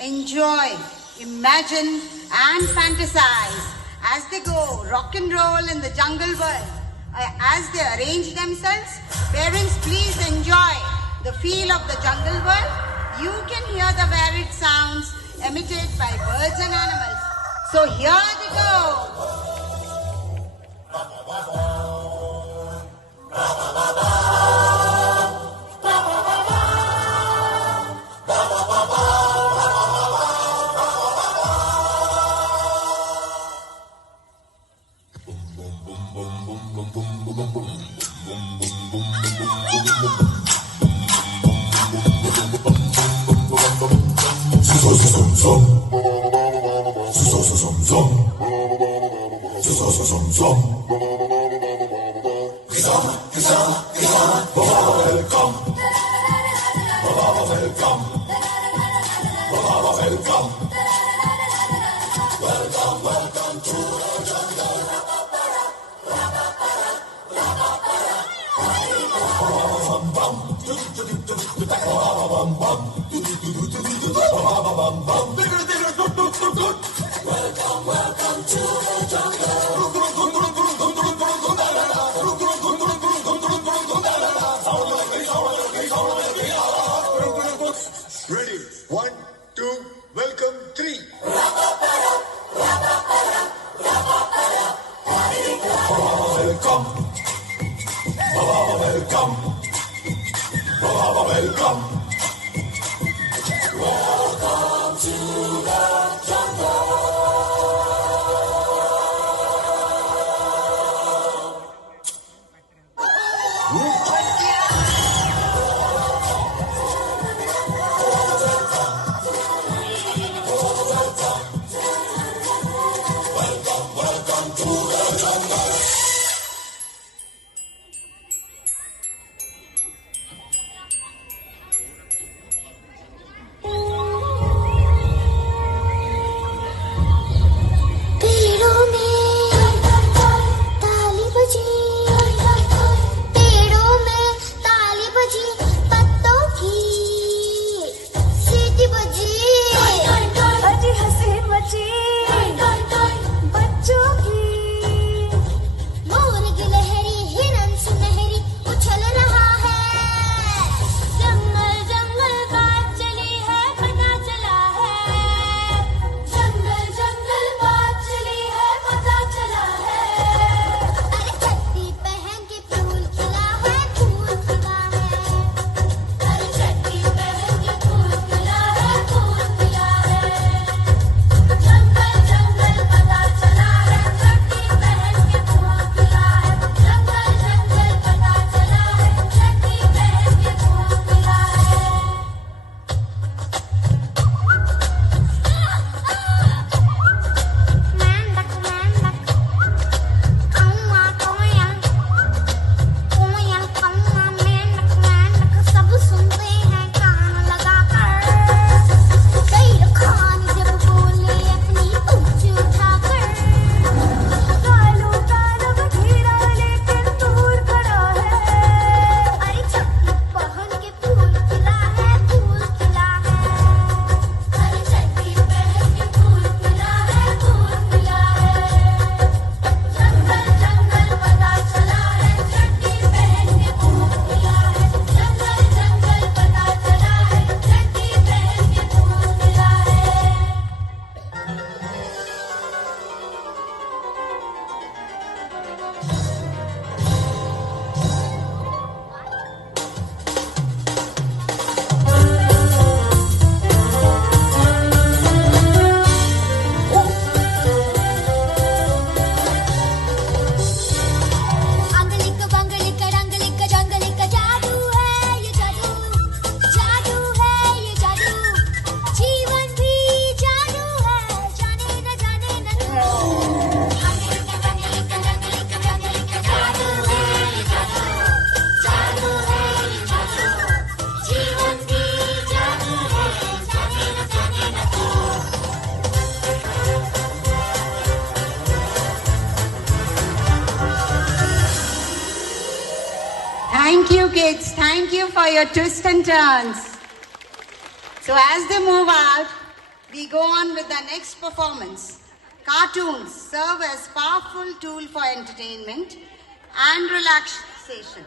enjoy, imagine and fantasize as they go rock and roll in the jungle world. As they arrange themselves, parents please enjoy the feel of the jungle world. You can hear the varied sounds emitted by birds and animals. So here they go. Ready? 1, 2, welcome 3. Welcome. Welcome. Welcome. Welcome to the jungle. Thank you, kids. Thank you for your twists and turns. So as they move out, we go on with the next performance. Cartoons serve as powerful tool for entertainment and relaxation.